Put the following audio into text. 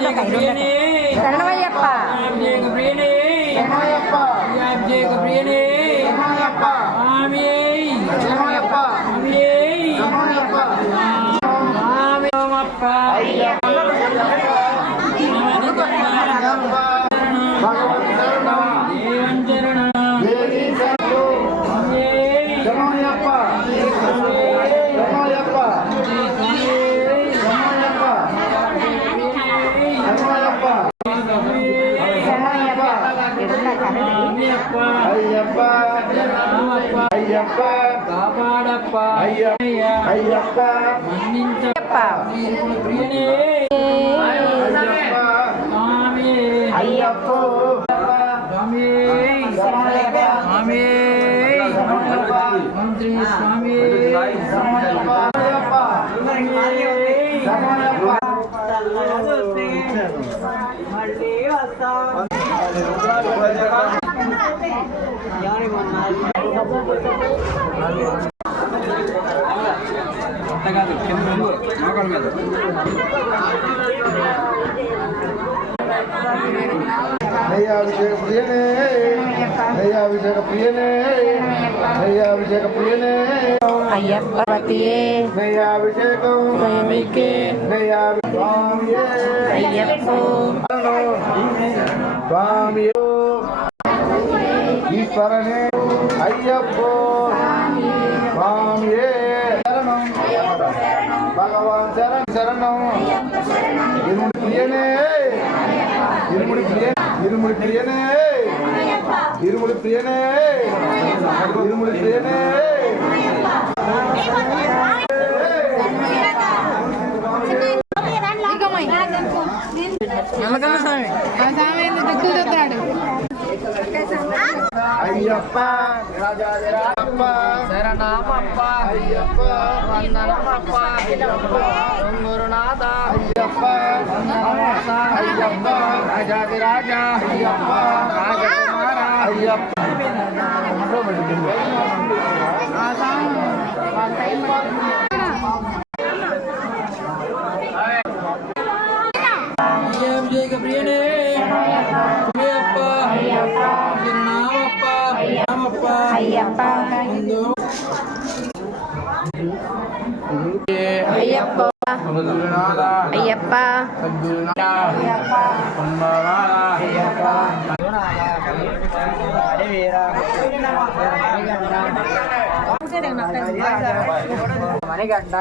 శరణమయ్యప్ప అయ్యప్ప కాపాడప్ప అయ్యప్ప మన్నించప్ప ప్రియనే స్వామి అయ్యప్ప స్వామి స్వామి మంత్రి స్వామి అభిషేక ప్రియనే అభిషేక ప్రియనే అభిషేక ప్రియనే అయ్యప్పతియే అభిషేకం అయ్యప్ప స్వామి ఈశ్వరనే అయ్యప్ప స్వామి భగవాన్ శరణం ఇరుముడి ప్రియనే ఇరుముడి ప్రియనే ఇరుముడి ప్రియనే ఇరుముడి ప్రియనే ఇరుముడి ప్రియనే అయ్యప్ప శరణమప్ప అయ్యప్ప వందనమప్ప గురునాథ అయ్యప్ప అయ్యప్ప రాజాదిరాజ అయ్యప్ప రాజకుమార అయ్యప్ప అభిషేక ప్రియనే శరణమప్ప రామప్ప అయ్యప్ప అయ్యప్ప అయ్యప్ప మణిగంట